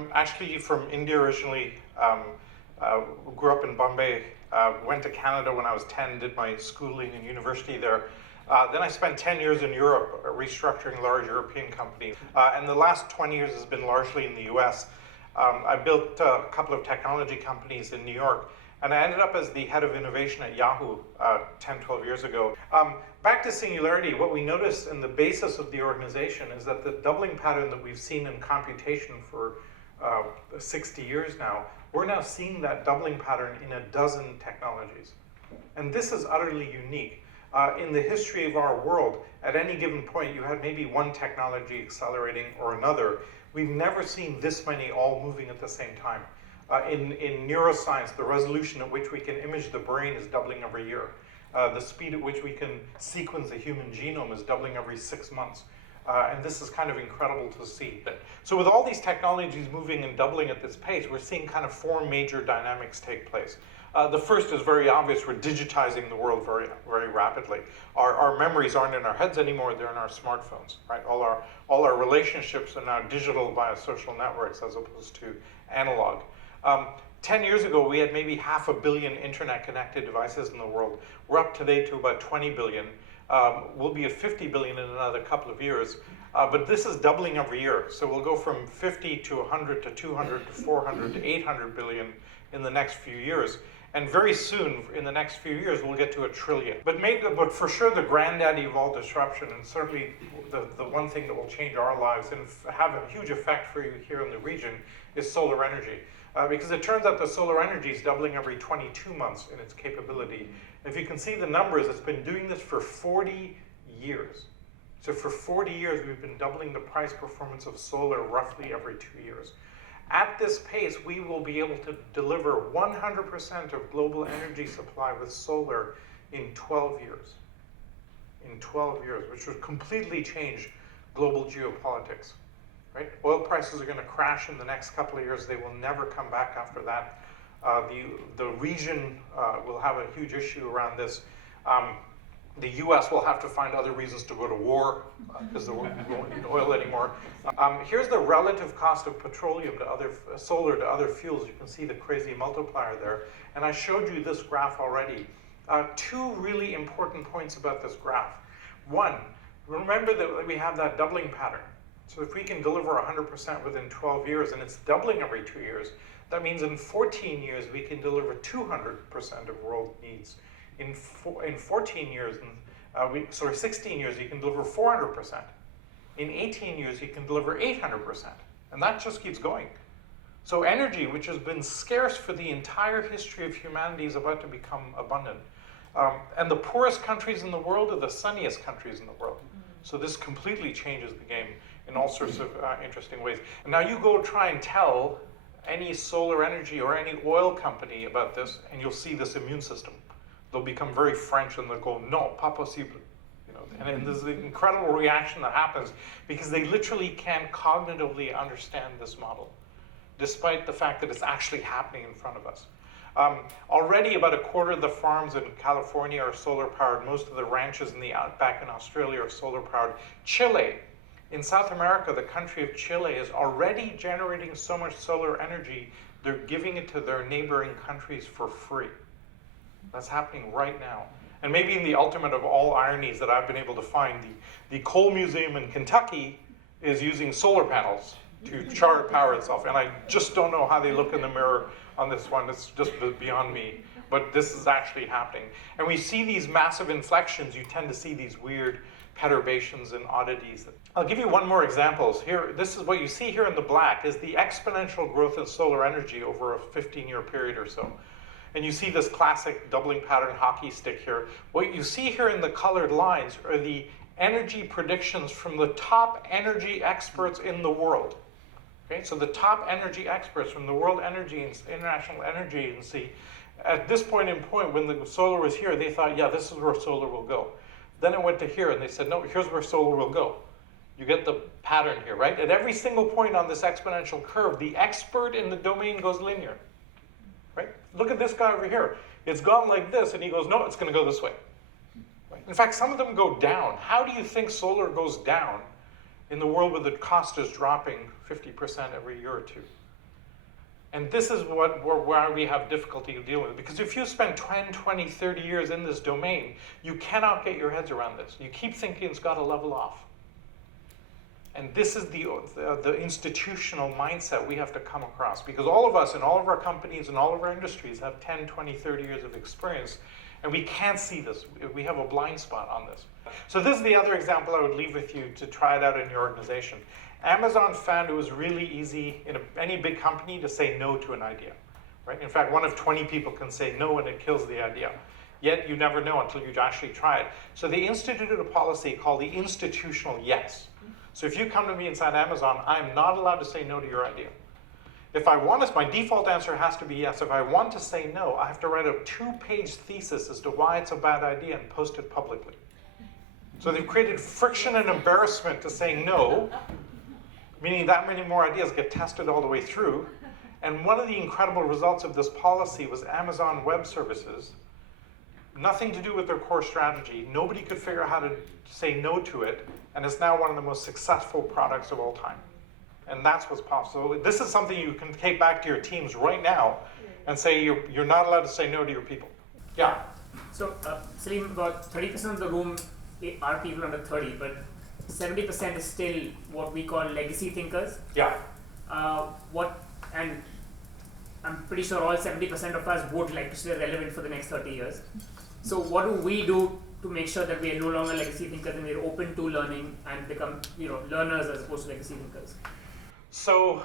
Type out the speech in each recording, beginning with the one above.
I'm actually from India originally. Grew up in Bombay. Went to Canada when I was 10, did my schooling and university there. Then I spent 10 years in Europe, restructuring large European companies. And the last 20 years has been largely in the US. I built a couple of technology companies in New York, and I ended up as the head of innovation at Yahoo 10, 12 years ago. Back to Singularity, what we noticed in the basis of the organization is that the doubling pattern that we've seen in computation for 60 years now, we're now seeing that doubling pattern in a dozen technologies. And this is utterly unique. In the history of our world, at any given point, you had maybe one technology accelerating or another. We've never seen this many all moving at the same time. In neuroscience, the resolution at which we can image the brain is doubling every year. The speed at which we can sequence the human genome is doubling every 6 months. And this is kind of incredible to see. So with all these technologies moving and doubling at this pace, we're seeing kind of 4 major dynamics take place. The first is very obvious. We're digitizing the world very, very rapidly. Our memories aren't in our heads anymore, they're in our smartphones, right? All our relationships are now digital via social networks as opposed to analog. 10 years ago, we had maybe 500 million internet-connected devices in the world. We're up today to about 20 billion. We'll be at 50 billion in another couple of years. But this is doubling every year. So we'll go from 50 to 100 to 200 to 400 to 800 billion in the next few years. And very soon, in the next few years, we'll get to 1 trillion. But for sure, the granddaddy of all disruption, and certainly the one thing that will change our lives and have a huge effect for you here in the region, is solar energy. Because it turns out that solar energy is doubling every 22 months in its capability. If you can see the numbers, it's been doing this for 40 years. So for 40 years, we've been doubling the price performance of solar roughly every 2 years. At this pace, we will be able to deliver 100% of global energy supply with solar in 12 years. In 12 years, which would completely change global geopolitics. Right? Oil prices are going to crash in the next couple of years. They will never come back after that. The region will have a huge issue around this. The US will have to find other reasons to go to war because they won't need oil anymore. Here's the relative cost of petroleum to solar to other fuels. You can see the crazy multiplier there. And I showed you this graph already. 2 really important points about this graph. One, remember that we have that doubling pattern. So if we can deliver 100% within 12 years and it's doubling every 2 years, that means in 14 years we can deliver 200% of world needs. In 16 years, you can deliver 400%. In 18 years, you can deliver 800%. And that just keeps going. So energy, which has been scarce for the entire history of humanity, is about to become abundant. And the poorest countries in the world are the sunniest countries in the world. So this completely changes the game in all sorts of interesting ways. And now you go try and tell any solar energy or any oil company about this, and you'll see this immune system. They'll become very French and they'll go, no, pas possible. And there's an incredible reaction that happens because they literally can't cognitively understand this model, despite the fact that it's actually happening in front of us. Already about 1/4 of the farms in California are solar powered. Most of the ranches in the outback in Australia are solar powered. Chile, in South America, the country of Chile is already generating so much solar energy, they're giving it to their neighboring countries for free. That's happening right now. And maybe in the ultimate of all ironies that I've been able to find, the coal museum in Kentucky is using solar panels to power itself. And I just don't know how they look in the mirror on this one. It's just beyond me. But this is actually happening. And we see these massive inflections. You tend to see these weird perturbations and oddities. I'll give you one more example. Here, this is what you see here in the black is the exponential growth in solar energy over a 15-year period or so. And you see this classic doubling pattern hockey stick here. What you see here in the colored lines are the energy predictions from the top energy experts in the world. Okay, so the top energy experts from the World International Energy Agency, at this point when the solar was here, they thought, yeah, this is where solar will go. Then it went to here, and they said, no, here's where solar will go. You get the pattern here, right? At every single point on this exponential curve, the expert in the domain goes linear. Right? Look at this guy over here. It's gone like this, and he goes, no, it's going to go this way. Right? In fact, some of them go down. How do you think solar goes down in the world where the cost is dropping 50% every year or two? And this is where we have difficulty dealing with it. Because if you spend 10, 20, 30 years in this domain, you cannot get your heads around this. You keep thinking it's got to level off. And this is the institutional mindset we have to come across. Because all of us in all of our companies and all of our industries have 10, 20, 30 years of experience. And we can't see this. We have a blind spot on this. So this is the other example I would leave with you to try it out in your organization. Amazon found it was really easy in any big company to say no to an idea, right? In fact, 1 of 20 people can say no and it kills the idea. Yet you never know until you actually try it. So they instituted a policy called the institutional yes. So if you come to me inside Amazon, I'm not allowed to say no to your idea. If I want to, my default answer has to be yes. If I want to say no, I have to write a 2-page thesis as to why it's a bad idea and post it publicly. So they've created friction and embarrassment to saying no, meaning that many more ideas get tested all the way through. And one of the incredible results of this policy was Amazon Web Services, nothing to do with their core strategy. Nobody could figure out how to say no to it, and it's now one of the most successful products of all time. And that's what's possible. This is something you can take back to your teams right now and say you're not allowed to say no to your people. Yeah? So, Salim, about 30% of the room are people under 30, but 70% is still what we call legacy thinkers. Yeah. And I'm pretty sure all 70% of us would like to stay relevant for the next 30 years. So what do we do to make sure that we are no longer legacy thinkers and we're open to learning and become learners as opposed to legacy thinkers? So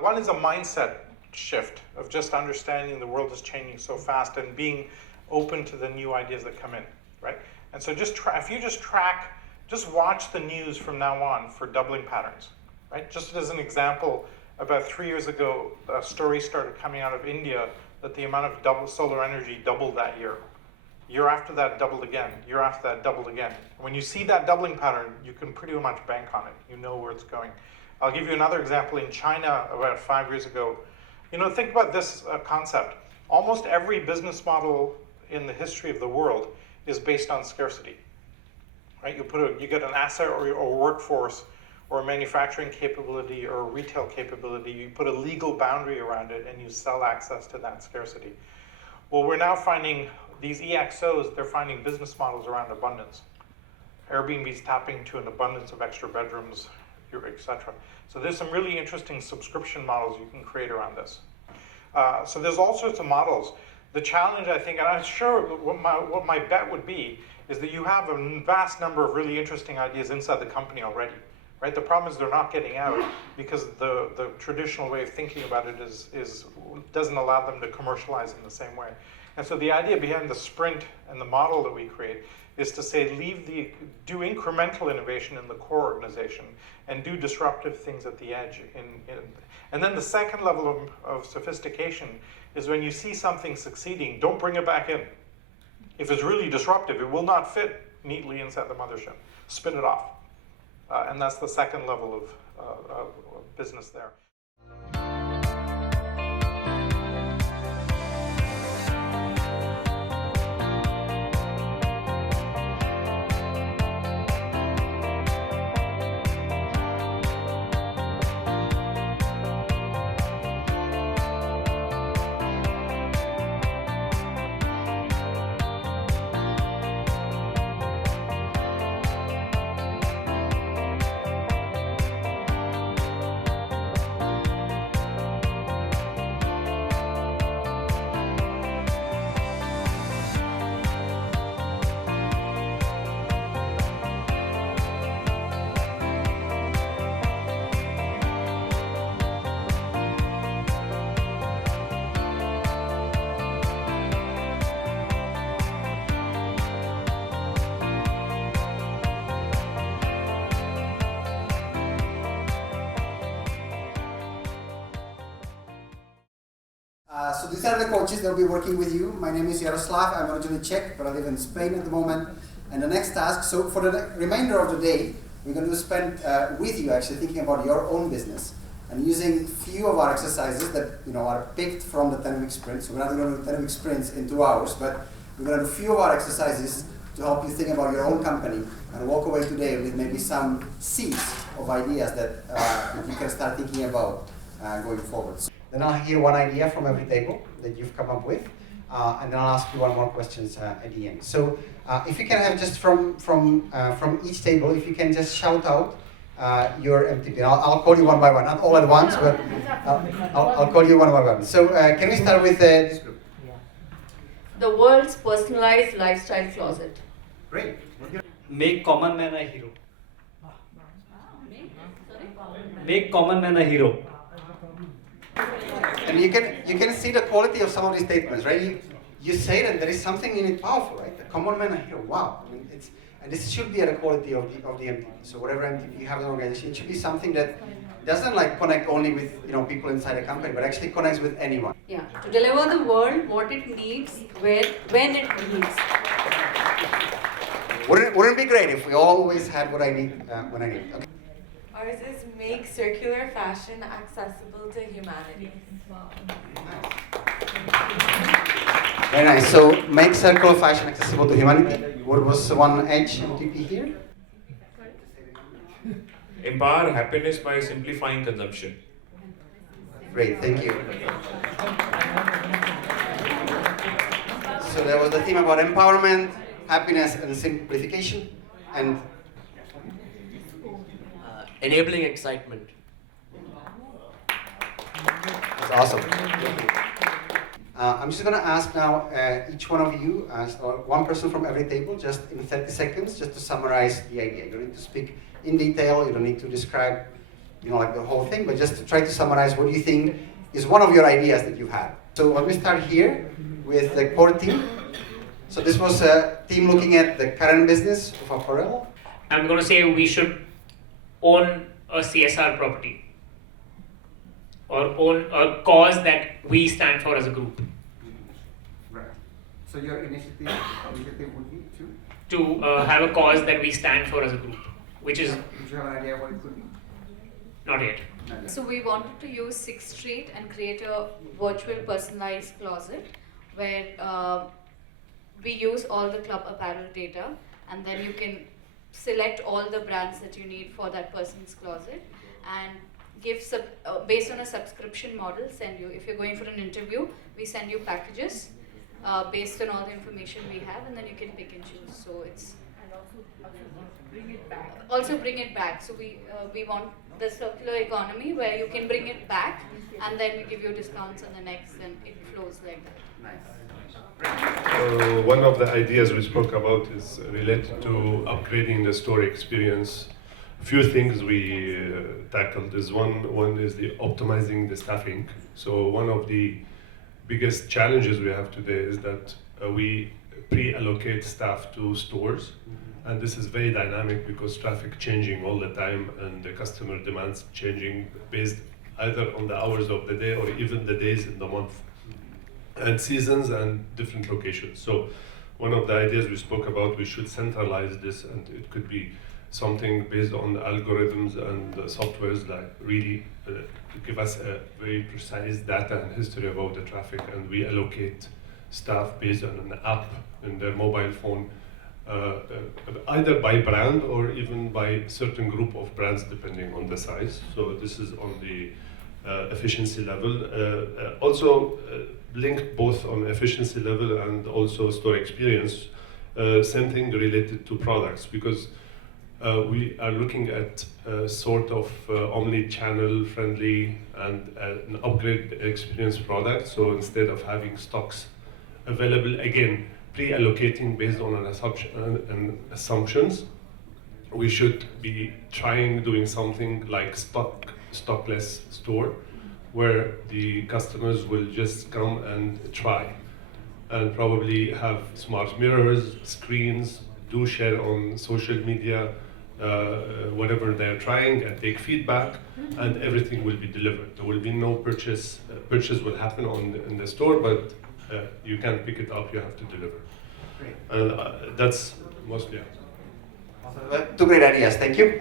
one is a mindset shift of just understanding the world is changing so fast and being open to the new ideas that come in, right? And so if you just watch the news from now on for doubling patterns, right? Just as an example, about 3 years ago, a story started coming out of India that the amount of solar energy doubled that year. Year after that, doubled again. Year after that, doubled again. When you see that doubling pattern, you can pretty much bank on it. You know where it's going. I'll give you another example. In China, about 5 years ago, think about this concept. Almost every business model in the history of the world is based on scarcity, right? You get an asset or a workforce or a manufacturing capability or a retail capability, you put a legal boundary around it and you sell access to that scarcity. Well, we're now finding these EXOs, they're finding business models around abundance. Airbnb's tapping into an abundance of extra bedrooms, etc. So there's some really interesting subscription models you can create around this. So there's all sorts of models. The challenge, I think, and I'm sure what my bet would be, is that you have a vast number of really interesting ideas inside the company already, right? The problem is they're not getting out because the traditional way of thinking about it doesn't allow them to commercialize in the same way. And so the idea behind the sprint and the model that we create is to say, do incremental innovation in the core organization and do disruptive things at the edge. And then the second level of sophistication is when you see something succeeding, don't bring it back in. If it's really disruptive, it will not fit neatly inside the mothership. Spin it off. And that's the second level of business there. So these are the coaches that will be working with you. My name is Jaroslav. I'm originally Czech, but I live in Spain at the moment. And the next task, so for the remainder of the day, we're going to spend with you actually thinking about your own business and using few of our exercises that are picked from the 10-week sprint. So we're not going to do 10-week sprints in 2 hours, but we're going to do a few of our exercises to help you think about your own company and walk away today with maybe some seeds of ideas that you can start thinking about going forward. Then I'll hear one idea from every table that you've come up with, and then I'll ask you one more questions at the end. So if you can have just from each table, if you can just shout out your MTP. I'll call you one by one, not all at once, but I'll call you one by one. So can we start with this group? The world's personalized lifestyle closet. Great. Make common man a hero. Make common man a hero. And you can see the quality of some of these statements, right? You say that there is something in it powerful, right? The common man a hero. Wow. I mean, and this should be at the quality of the MTP. So whatever MTP you have in the organization, it should be something that doesn't like connect only with people inside a company, but actually connects with anyone. Yeah, to deliver the world what it needs, when it needs. Wouldn't it be great if we always had what I need when I need it? Okay. Ours is make circular fashion accessible to humanity. Very nice. So make circular fashion accessible to humanity. What was one edge MTP here? Empower happiness by simplifying consumption. Great, thank you. So there was the theme about empowerment, happiness, and simplification, and enabling excitement. that's awesome. I'm just going to ask now each one of you, one person from every table, just in 30 seconds, just to summarize the idea. You don't need to speak in detail, you don't need to describe, like the whole thing, but just to try to summarize what you think is one of your ideas that you've had. So let me start here with the core team. So this was a team looking at the current business of apparel. I'm going to say we should own a CSR property or own a cause that we stand for as a group. Right. So your initiative would be To have a cause that we stand for as a group, which is Did you have an idea what it could be? not yet. So we wanted to use 6th Street and create a virtual personalized closet where we use all the club apparel data, and then you can select all the brands that you need for that person's closet and give based on a subscription model, send you, if you're going for an interview, we send you packages based on all the information we have, and then you can pick and choose. So it's also bring it back. So we want the circular economy where you can bring it back, and then we give you discounts on the next, and it flows like that. One of the ideas we spoke about is related to upgrading the store experience. A few things we tackled is one is the optimizing the staffing. So one of the biggest challenges we have today is that we pre-allocate staff to stores, and this is very dynamic because traffic changing all the time and the customer demands changing based either on the hours of the day or even the days in the month and seasons and different locations. So one of the ideas we spoke about, we should centralize this, and it could be something based on the algorithms and the softwares that really give us a very precise data and history about the traffic, and we allocate staff based on an app in their mobile phone, either by brand or even by certain group of brands depending on the size. So this is on the efficiency level. Also linked both on efficiency level and also store experience, same thing related to products, because we are looking at sort of omni-channel friendly and an upgrade experience product. So instead of having stocks available, again, pre-allocating based on an assumption and assumptions, we should be doing something like stockless store, where the customers will just come and try, and probably have smart mirrors, screens, do share on social media, whatever they're trying, and take feedback, and everything will be delivered. There will be no purchase. Purchase will happen in the store, but you can't pick it up, you have to deliver. Great. And that's mostly it. Two great ideas, thank you.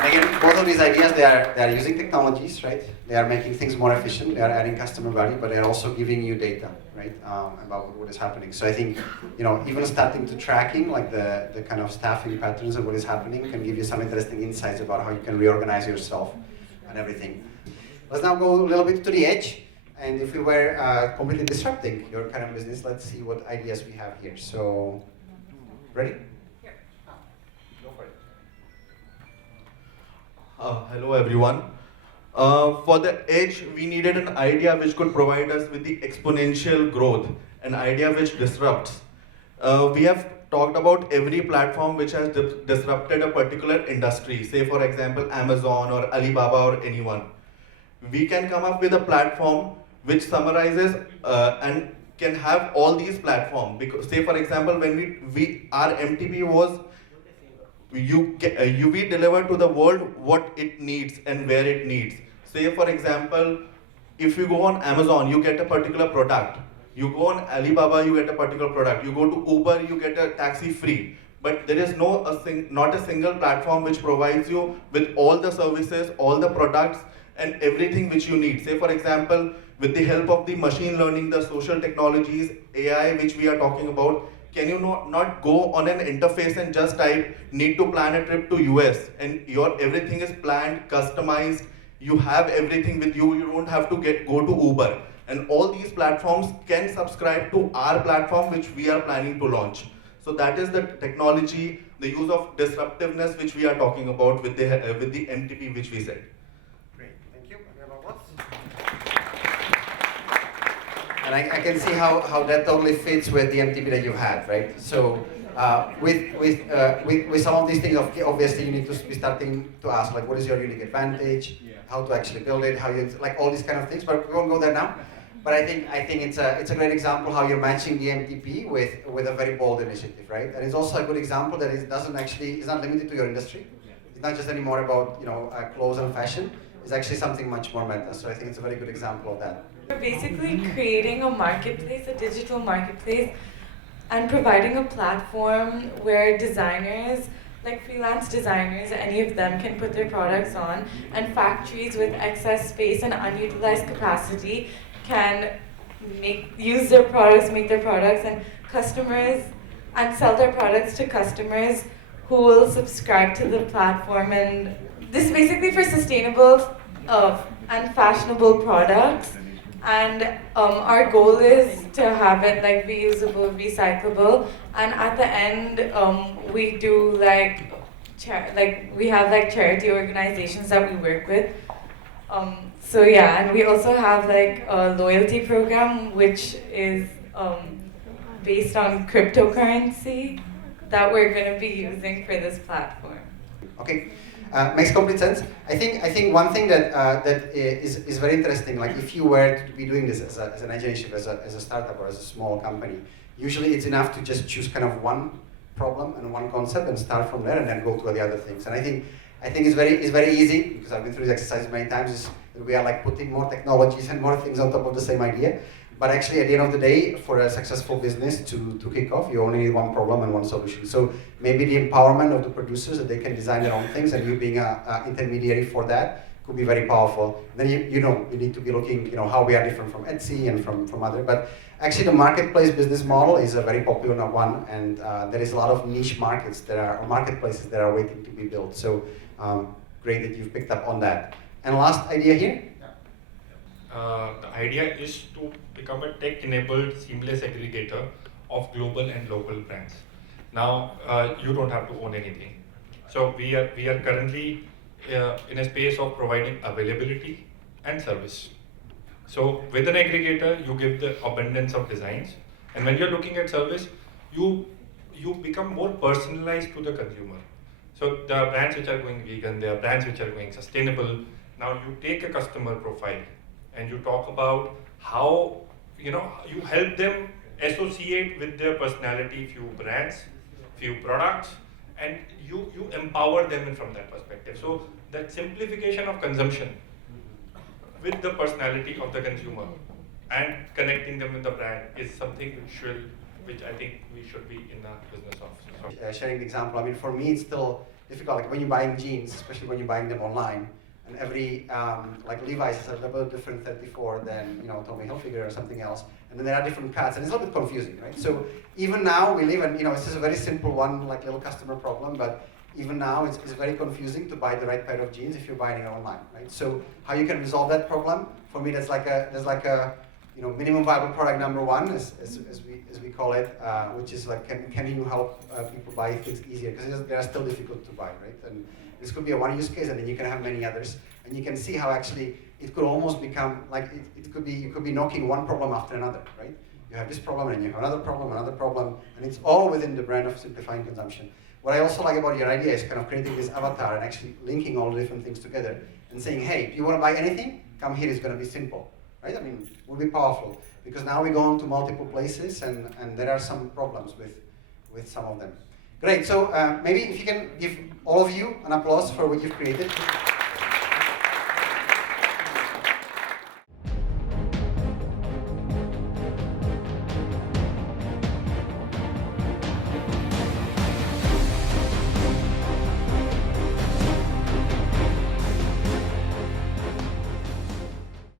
And again, both of these ideas, they are using technologies, right? They are making things more efficient, they are adding customer value, but they're also giving you data, right, about what is happening. So I think, even starting to tracking, like the kind of staffing patterns of what is happening can give you some interesting insights about how you can reorganize yourself and everything. Let's now go a little bit to the edge. And if we were completely disrupting your current business, let's see what ideas we have here. So, ready? Yeah. Go for it. Hello everyone. For the edge, we needed an idea which could provide us with the exponential growth, an idea which disrupts. We have talked about every platform which has disrupted a particular industry, say for example Amazon or Alibaba or anyone. We can come up with a platform which summarizes and can have all these platforms. Because say for example, when our MTP was we deliver to the world what it needs and where it needs. Say for example, if you go on Amazon, you get a particular product. You go on Alibaba, you get a particular product. You go to Uber, you get a taxi free. But there is not a single platform which provides you with all the services, all the products, and everything which you need. Say for example, with the help of the machine learning, the social technologies, AI which we are talking about, can you not go on an interface and just type, need to plan a trip to US, and everything is planned, customized, you have everything with you, you don't have to go to Uber. And all these platforms can subscribe to our platform which we are planning to launch. So that is the technology, the use of disruptiveness which we are talking about with the MTP which we said. Great, thank you. And I can see how that totally fits with the MTP that you had, right? So with some of these things, obviously you need to be starting to ask, like, what is your unique advantage, how to actually build it, how you, like all these kind of things, but we won't go there now. But I think it's a great example how you're matching the MTP with a very bold initiative, right? And it's also a good example that it's not limited to your industry. It's not just anymore about clothes and fashion. It's actually something much more meta. So I think it's a very good example of that. We're basically creating a marketplace, a digital marketplace, and providing a platform where designers, like freelance designers, any of them can put their products on, and factories with excess space and unutilized capacity can use their products, make their products, and customers, and sell their products to customers who will subscribe to the platform. And this is basically for sustainable and fashionable products. And our goal is to have it like reusable, recyclable, and at the end we do we have like charity organizations that we work with. So yeah, and we also have like a loyalty program which is based on cryptocurrency that we're going to be using for this platform. Okay. Makes complete sense. I think one thing that is very interesting, like if you were to be doing this as an agency, as a startup or as a small company, usually it's enough to just choose kind of one problem and one concept and start from there and then go to the other things. And I think it's very easy, because I've been through this exercise many times, is that we are like putting more technologies and more things on top of the same idea. But actually, at the end of the day, for a successful business to kick off, you only need one problem and one solution. So maybe the empowerment of the producers, that they can design their own things, and you being an intermediary for that could be very powerful. Then you need to be looking, how we are different from Etsy and from other. But actually, the marketplace business model is a very popular one, and there is a lot of niche markets or marketplaces that are waiting to be built. So great that you've picked up on that. And last idea here. The idea is to become a tech-enabled, seamless aggregator of global and local brands. Now, you don't have to own anything. So we are currently in a space of providing availability and service. So with an aggregator, you give the abundance of designs, and when you're looking at service, you become more personalized to the consumer. So there are brands which are going vegan, there are brands which are going sustainable. Now you take a customer profile and you talk about how you help them associate with their personality few brands, few products, and you empower them from that perspective. So that simplification of consumption with the personality of the consumer and connecting them with the brand is something which I think we should be in the business of. Sharing the example, I mean, for me it's still difficult. Like when you're buying jeans, especially when you're buying them online, and every like Levi's is a little bit different 34 than Tommy Hilfiger or something else, and then there are different cuts, and it's a little bit confusing, right? So even now we live in, this is a very simple one, like little customer problem, but even now it's very confusing to buy the right pair of jeans if you're buying it online, right? So how you can resolve that problem? For me, there's like a minimum viable product number one, as we call it, which is like, can you help people buy things easier? Because they are still difficult to buy, right? And this could be a one use case, and then you can have many others. And you can see how actually it could almost become like you could be knocking one problem after another, right? You have this problem, and you have another problem, and it's all within the brand of simplifying consumption. What I also like about your idea is kind of creating this avatar and actually linking all the different things together and saying, hey, if you want to buy anything, come here, it's going to be simple, right? I mean, it will be powerful, because now we go on to multiple places, and there are some problems with some of them. Great, so maybe if you can give all of you an applause for what you've created.